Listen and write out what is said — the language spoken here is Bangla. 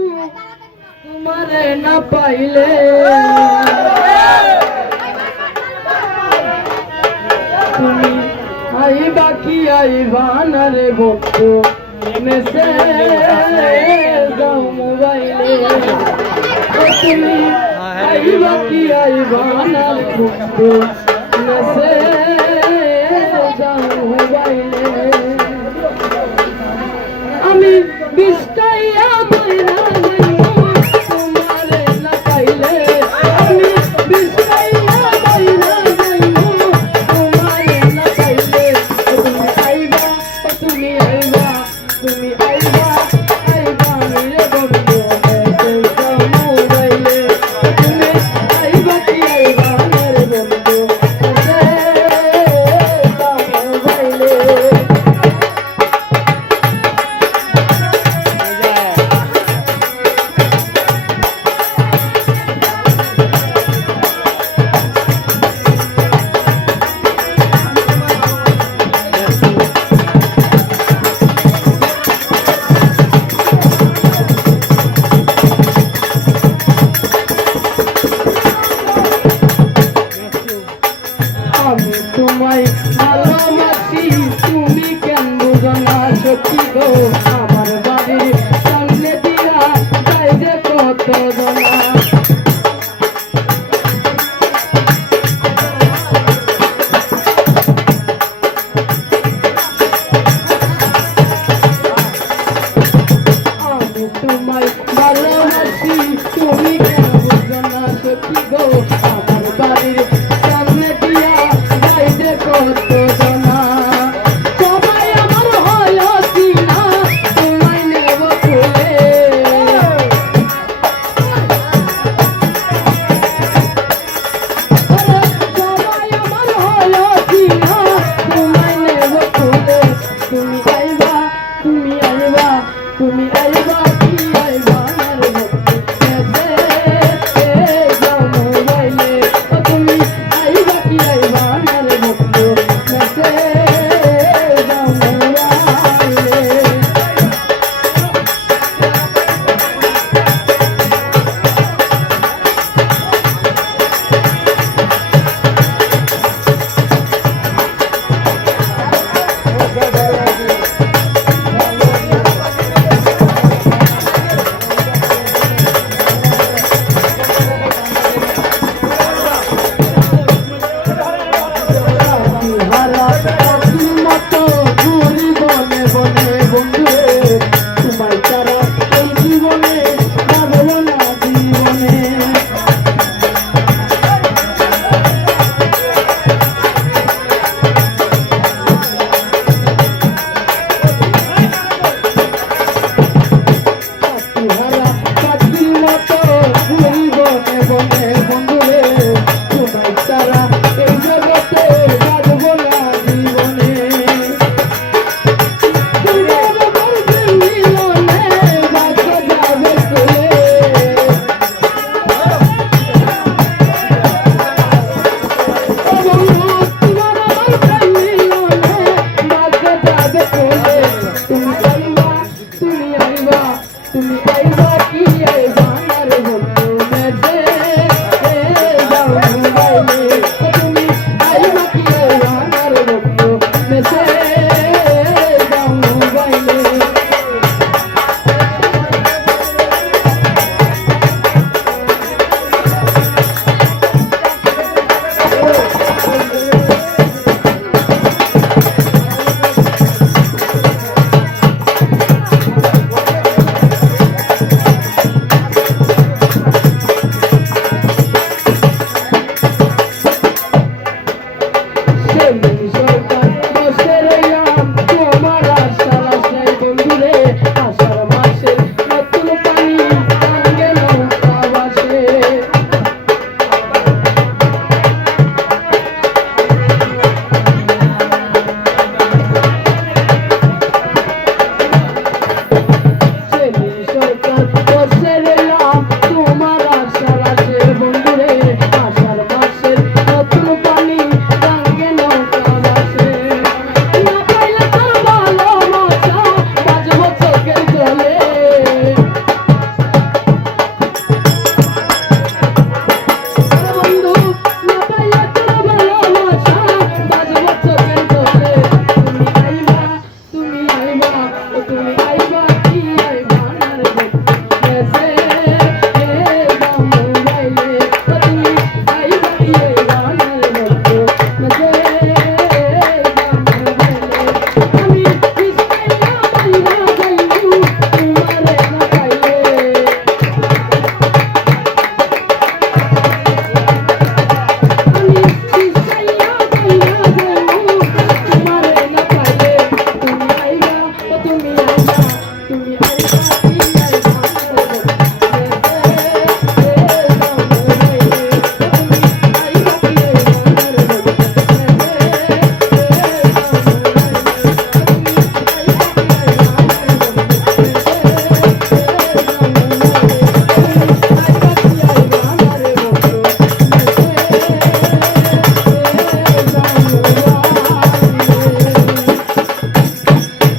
তোমারে না পাইলে তুমি আইবা কি আইবা না রে বন্ধু মেসেজ দাও মোবাইলে তুমি আইবা কি আইবা না রে বন্ধু মেসেজ দাও মোবাইলে আমি বিস্তাইয়া বইরা তোমায় ভালোবাসি তুমি কেন বুঝো না সত্যি গো আমার বাড়ির সামনে দিয়া যাই যে কত জনা আমি তোমায় ভালোবাসি তুমি কেন বুঝো না সত্যি গো আমার বাড়ির সামনে দিয়া কত জনা সবাই আমার হয় চিনা তোমায় নেব খুলে সবাই আমার হয় চিনা তোমায় নেব খুলে তুমি আইবা তুমি আইবা তুমি আইবা কি আইবা তুমি আইবা কি আইবা তুমি আইবা কি আইবা